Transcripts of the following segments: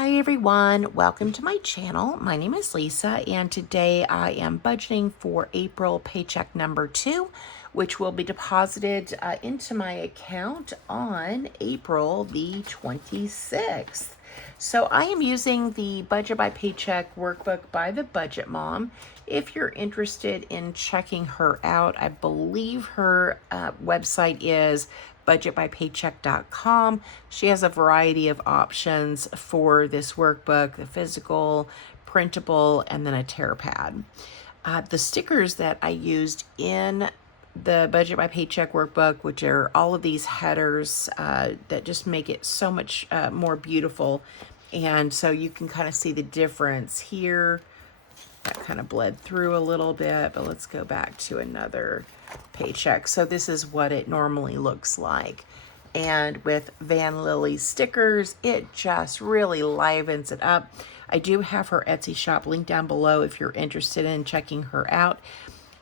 Hi everyone, welcome to my channel. My name is Lisa and today I am budgeting for April paycheck number 2, which will be deposited into my account on April the 26th. So I am using the Budget by Paycheck workbook by the Budget Mom. If you're interested in checking her out, I believe her website is budgetbypaycheck.com. She has a variety of options for this workbook, the physical, printable, and then a tear pad. The stickers that I used in the Budget by Paycheck workbook, which are all of these headers that just make it so much more beautiful. And so you can kind of see the difference here. That kind of bled through a little bit, but let's go back to another paycheck. So this is what it normally looks like. And with VanLilysStickers, it just really livens it up. I do have her Etsy shop linked down below if you're interested in checking her out.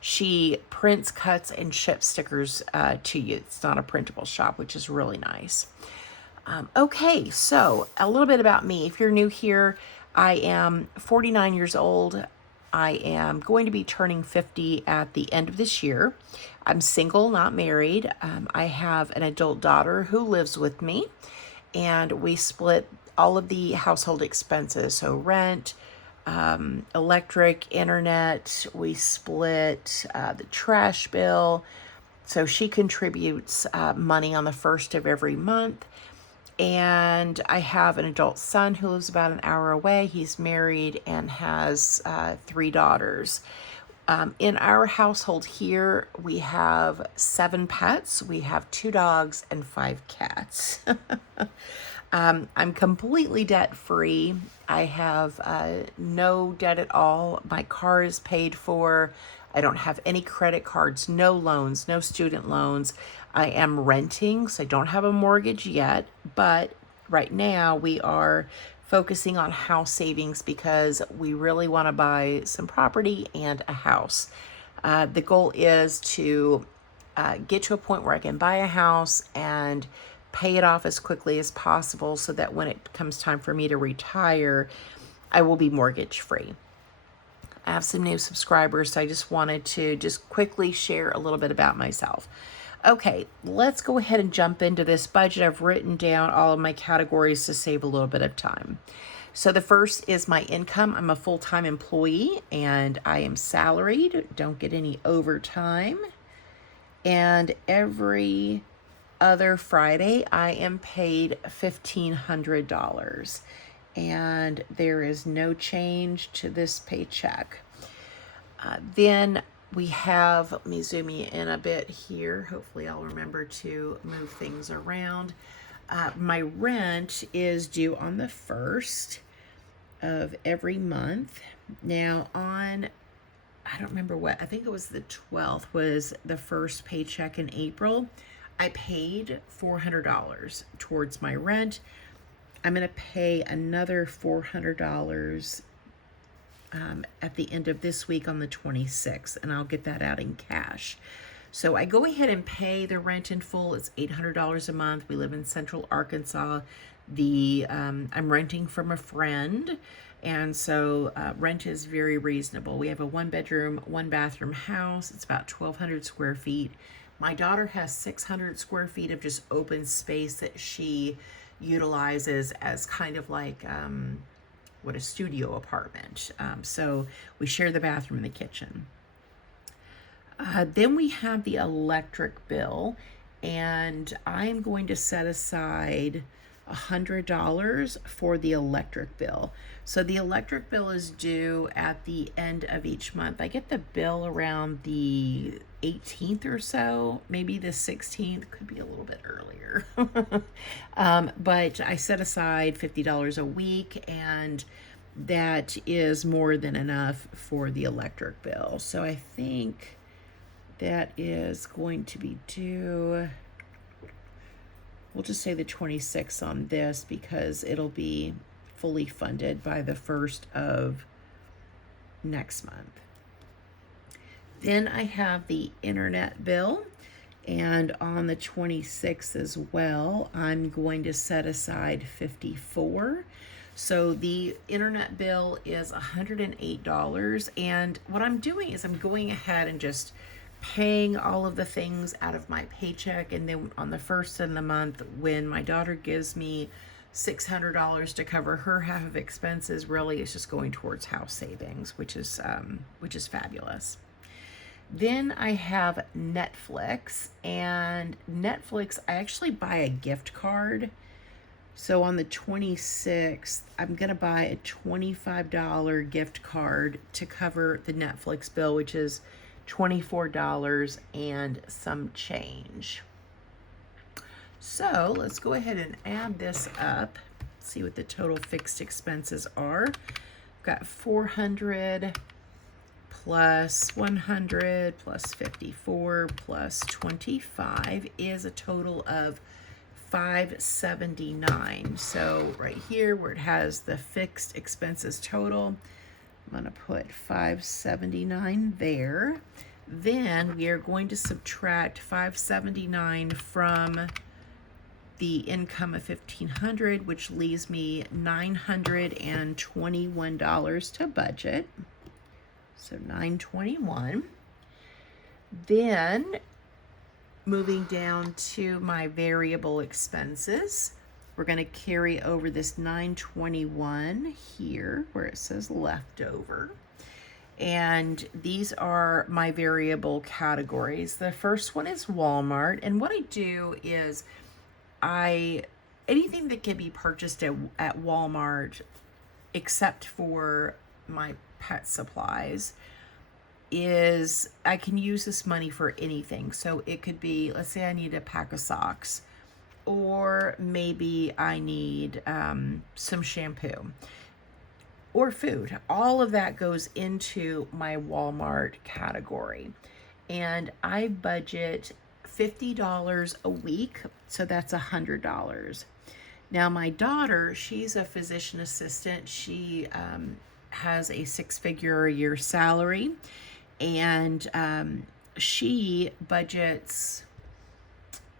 She prints, cuts, and ships stickers to you. It's not a printable shop, which is really nice. Okay, so a little bit about me. If you're new here, I am 49 years old. I am going to be turning 50 at the end of this year. I'm single, not married. I have an adult daughter who lives with me, and we split all of the household expenses. So rent, electric, internet, we split the trash bill. So she contributes money on the first of every month. And I have an adult son who lives about an hour away. He's married and has 3 daughters. In our household here, we have 7 pets. We have 2 dogs and 5 cats. I'm completely debt-free. I have no debt at all. My car is paid for. I don't have any credit cards, no loans, no student loans. I am renting, so I don't have a mortgage yet, but right now we are focusing on house savings because we really want to buy some property and a house. The goal is to get to a point where I can buy a house and pay it off as quickly as possible so that when it comes time for me to retire, I will be mortgage free. I have some new subscribers, so I just wanted to just quickly share a little bit about myself. Okay, let's go ahead and jump into this budget. I've written down all of my categories to save a little bit of time. So the first is my income. I'm a full-time employee and I am salaried, don't get any overtime. And every other Friday, I am paid $1,500. And there is no change to this paycheck. Then we have, let me zoom you in a bit here. Hopefully I'll remember to move things around. My rent is due on the 1st of every month. Now I don't remember what, I think it was the 12th was the first paycheck in April. I paid $400 towards my rent. I'm going to pay another $400 at the end of this week on the 26th, and I'll get that out in cash. So I go ahead and pay the rent in full. It's $800 a month. We live in Central Arkansas. I'm renting from a friend, and so rent is very reasonable. We have a 1-bedroom, 1-bathroom house. It's about 1,200 square feet. My daughter has 600 square feet of just open space that she utilizes as kind of like a studio apartment. So we share the bathroom and the kitchen. Then we have the electric bill, and I'm going to set aside $100 for the electric bill. So the electric bill is due at the end of each month. I get the bill around the 18th or so, maybe the 16th, could be a little bit earlier. But I set aside $50 a week, and that is more than enough for the electric bill. So I think that is going to be due, we'll just say the 26th on this because it'll be fully funded by the 1st of next month. Then I have the internet bill, and on the 26th as well, I'm going to set aside $54. So the internet bill is $108. And what I'm doing is I'm going ahead and just paying all of the things out of my paycheck. And then on the first of the month, when my daughter gives me $600 to cover her half of expenses, really it's just going towards house savings, which is fabulous. Then I have Netflix, and Netflix, I actually buy a gift card. So on the 26th, I'm going to buy a $25 gift card to cover the Netflix bill, which is $24 and some change. So let's go ahead and add this up, see what the total fixed expenses are. I've got 400 plus 100 plus 54 plus 25 is a total of 579. So right here where it has the fixed expenses total, I'm going to put 579 there. Then we are going to subtract 579 from the income of $1,500, which leaves me $921 to budget. So $921. Then moving down to my variable expenses, we're going to carry over this $921 here where it says leftover. And these are my variable categories. The first one is Walmart. And what I do is anything that can be purchased at Walmart, except for my pet supplies, is I can use this money for anything. So it could be, let's say I need a pack of socks, or maybe I need some shampoo or food. All of that goes into my Walmart category. And I budget $50 a week, so that's $100. Now my daughter, she's a physician assistant. She has a 6-figure a year salary, and she budgets,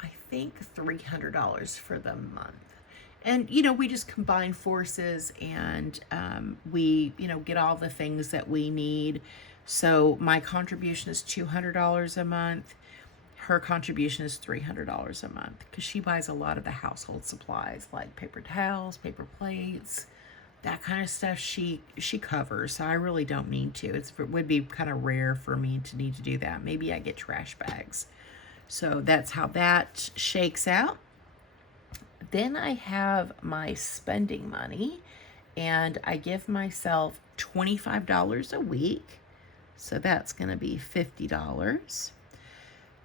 I think, $300 for the month. And, we just combine forces, and we, get all the things that we need. So my contribution is $200 a month. Her contribution is $300 a month, because she buys a lot of the household supplies like paper towels, paper plates, that kind of stuff she covers. So I really don't need to. It would be kind of rare for me to need to do that. Maybe I get trash bags. So that's how that shakes out. Then I have my spending money, and I give myself $25 a week. So that's going to be $50.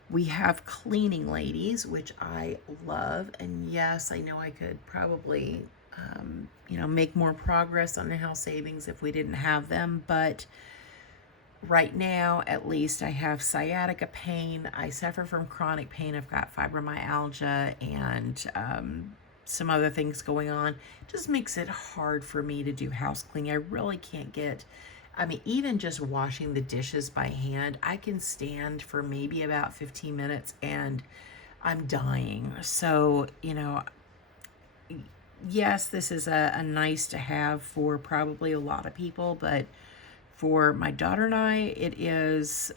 We have cleaning ladies, which I love. And yes, I know I could probably, make more progress on the house savings if we didn't have them. But right now, at least, I have sciatica pain. I suffer from chronic pain. I've got fibromyalgia and some other things going on. It just makes it hard for me to do house cleaning. I really can't even just washing the dishes by hand, I can stand for maybe about 15 minutes and I'm dying. So, yes, this is a nice to have for probably a lot of people, but for my daughter and I, it is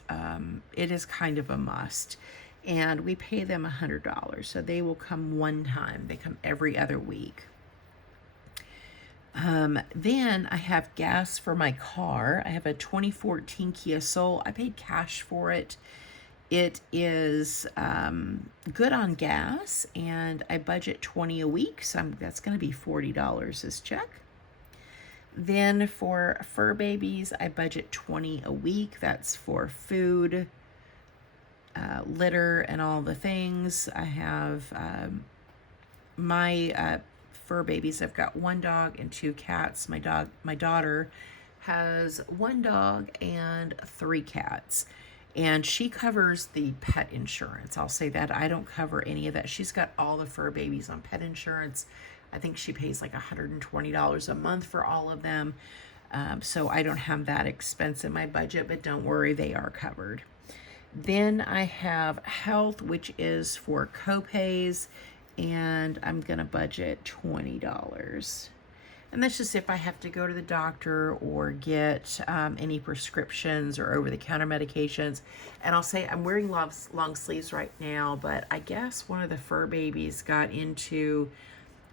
kind of a must. And we pay them $100. So they will come one time. They come every other week. Then I have gas for my car. I have a 2014 Kia Soul. I paid cash for it. It is good on gas, and I budget $20 a week, so that's going to be $40 this check. Then for fur babies, I budget $20 a week. That's for food, litter, and all the things. I have my fur babies. I've got 1 dog and 2 cats. My daughter has 1 dog and 3 cats. And she covers the pet insurance. I'll say that. I don't cover any of that. She's got all the fur babies on pet insurance. I think she pays like $120 a month for all of them. So I don't have that expense in my budget, but don't worry, they are covered. Then I have health, which is for copays, and I'm going to budget $20. And that's just if I have to go to the doctor or get any prescriptions or over-the-counter medications. And I'll say I'm wearing long sleeves right now, but I guess one of the fur babies got into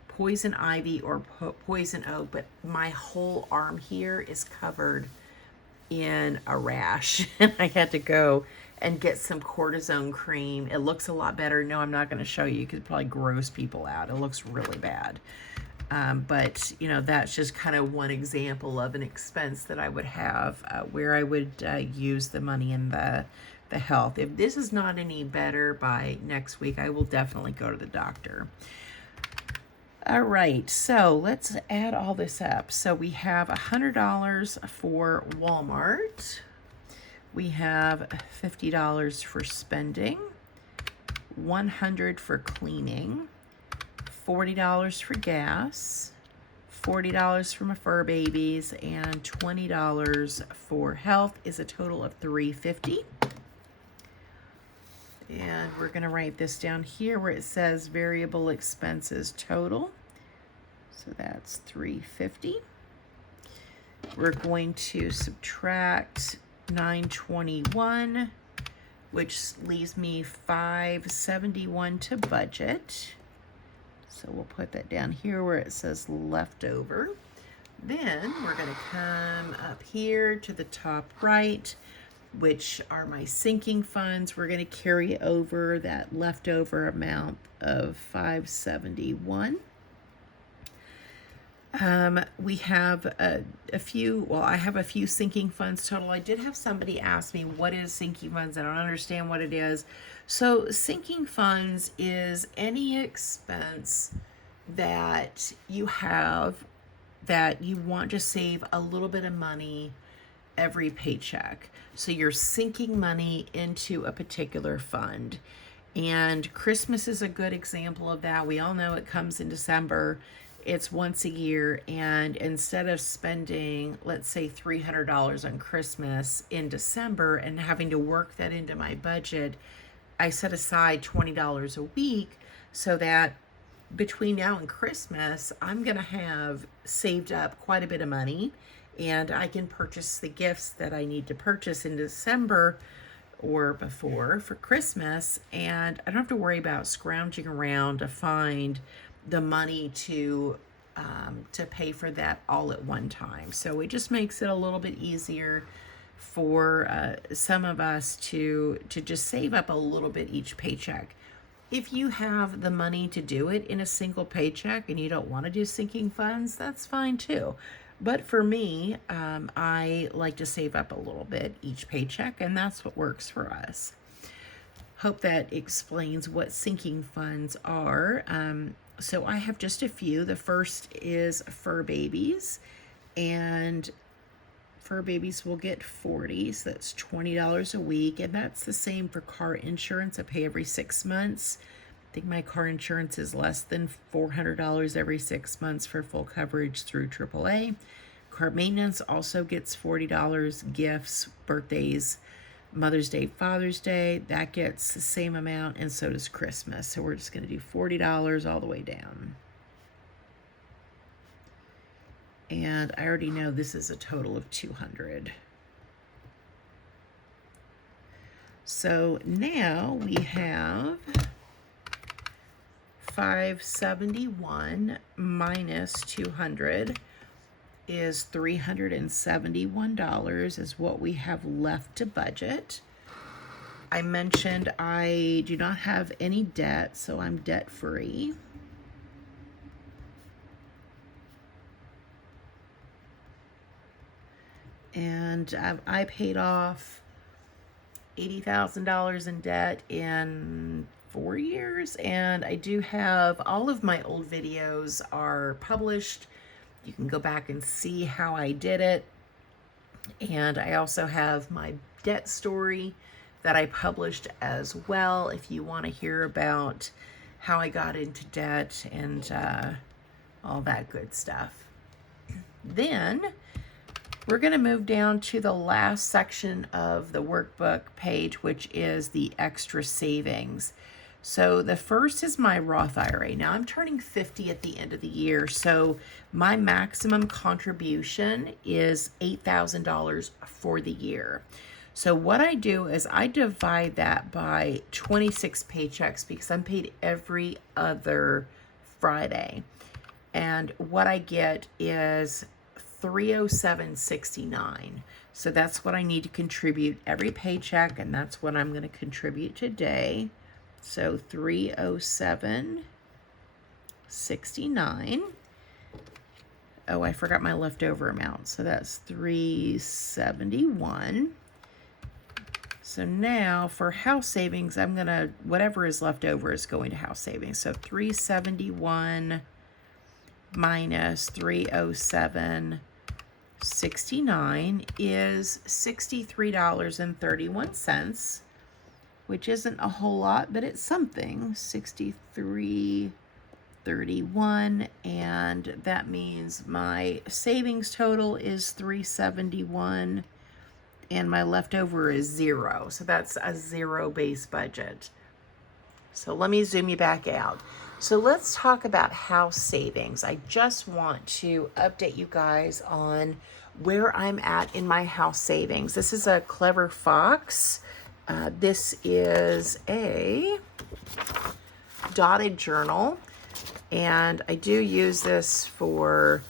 poison ivy or poison oak, but my whole arm here is covered in a rash. And I had to go and get some cortisone cream. It looks a lot better. No, I'm not going to show you because it probably gross people out. It looks really bad. But, you know, that's just kind of one example of an expense that I would have where I would use the money in the health. If this is not any better by next week, I will definitely go to the doctor. All right, so let's add all this up. So we have $100 for Walmart. We have $50 for spending, $100 for cleaning, $40 for gas, $40 for my fur babies, and $20 for health is a total of $350. And we're going to write this down here where it says variable expenses total. So that's $350. We're going to subtract $921, which leaves me $571 to budget. So we'll put that down here where it says leftover. Then we're going to come up here to the top right, which are my sinking funds. We're going to carry over that leftover amount of $571. We have a few, well, I have a few sinking funds total. I did have somebody ask me, what is sinking funds? I don't understand what it is. So sinking funds is any expense that you have that you want to save a little bit of money every paycheck. So you're sinking money into a particular fund. And Christmas is a good example of that. We all know it comes in December. It's once a year, and instead of spending, let's say, $300 on Christmas in December and having to work that into my budget, I set aside $20 a week so that between now and Christmas, I'm going to have saved up quite a bit of money, and I can purchase the gifts that I need to purchase in December or before for Christmas, and I don't have to worry about scrounging around to find the money to pay for that all at one time. So it just makes it a little bit easier for some of us to just save up a little bit each paycheck. If you have the money to do it in a single paycheck and you don't want to do sinking funds, that's fine too. But for me, I like to save up a little bit each paycheck, and that's what works for us. Hope that explains what sinking funds are. So I have just a few. The first is fur babies, and fur babies will get 40, so that's $20 a week, and that's the same for car insurance. I pay every 6 months. I think my car insurance is less than $400 every 6 months for full coverage through AAA. Car maintenance also gets $40. Gifts, birthdays, Mother's Day, Father's Day, that gets the same amount, and so does Christmas. So we're just going to do $40 all the way down. And I already know this is a total of $200. So now we have $571 minus $200 is $371 is what we have left to budget. I mentioned I do not have any debt, so I'm debt free. And I paid off $80,000 in debt in 4 years, and I do have all of my old videos are published. You can go back and see how I did it. And I also have my debt story that I published as well if you want to hear about how I got into debt and all that good stuff. Then we're going to move down to the last section of the workbook page, which is the extra savings. So the first is my Roth IRA. Now I'm turning 50 at the end of the year, so my maximum contribution is $8,000 for the year. So what I do is I divide that by 26 paychecks because I'm paid every other Friday. And what I get is $307.69. So that's what I need to contribute every paycheck, and that's what I'm going to contribute today. So $307.69. Oh, I forgot my leftover amount. So that's $371. So now for house savings, I'm going to, whatever is left over is going to house savings. So $371 minus $307.69 is $63.31, which isn't a whole lot, but it's something. $63.31, and that means my savings total is $371, and my leftover is $0. So that's a zero-based budget. So let me zoom you back out. So let's talk about house savings. I just want to update you guys on where I'm at in my house savings. This is a Clever Fox. This is a dotted journal, and I do use this for,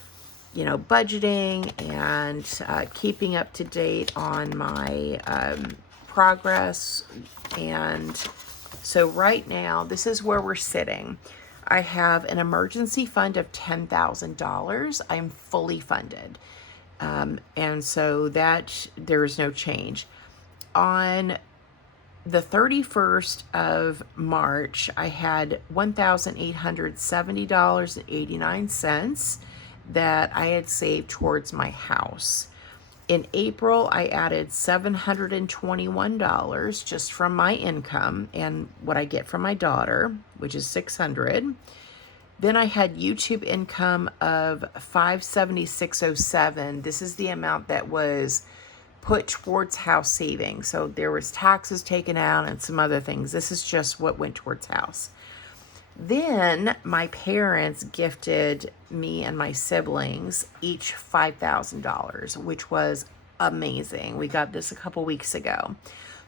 you know, budgeting and keeping up to date on my progress. And so right now, this is where we're sitting. I have an emergency fund of $10,000. I'm fully funded. And so that there is no change. On the 31st of March, I had $1,870.89 that I had saved towards my house. In April, I added $721 just from my income and what I get from my daughter, which is $600. Then I had YouTube income of $576.07. This is the amount that was put towards house savings. So there was taxes taken out and some other things. This is just what went towards house. Then my parents gifted me and my siblings each $5,000, which was amazing. We got this a couple weeks ago.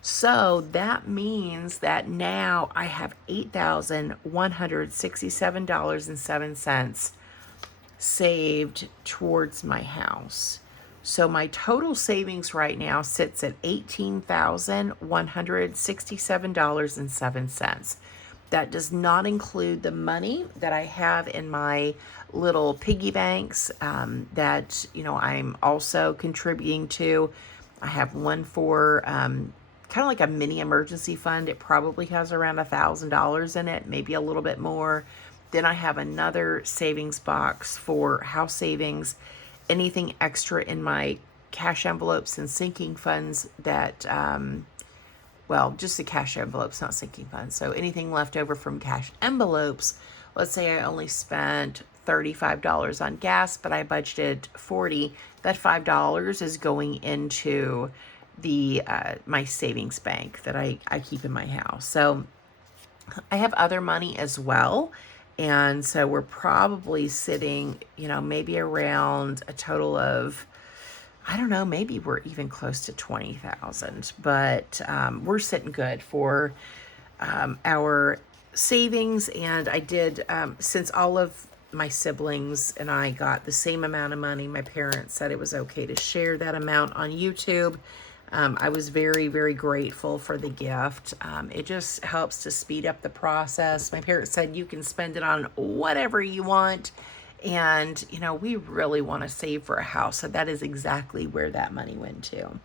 So that means that now I have $8,167.07 saved towards my house. So my total savings right now sits at $18,167.07. That does not include the money that I have in my little piggy banks that, you know, I'm also contributing to. I have one for kind of like a mini emergency fund. It probably has around $1,000 in it, maybe a little bit more. Then I have another savings box for house savings, anything extra in my cash envelopes and sinking funds that, well, just the cash envelopes, not sinking funds. So anything left over from cash envelopes, let's say I only spent $35 on gas, but I budgeted $40. That $5 is going into the my savings bank that I keep in my house. So I have other money as well. And so we're probably sitting, you know, maybe around a total of, I don't know, maybe we're even close to 20,000, but we're sitting good for our savings. And I did, since all of my siblings and I got the same amount of money, my parents said it was okay to share that amount on YouTube. I was very, very grateful for the gift. It just helps to speed up the process. My parents said you can spend it on whatever you want. And, you know, we really want to save for a house. So that is exactly where that money went to.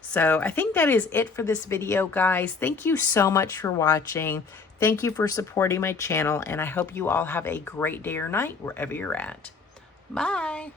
So I think that is it for this video, guys. Thank you so much for watching. Thank you for supporting my channel. And I hope you all have a great day or night wherever you're at. Bye.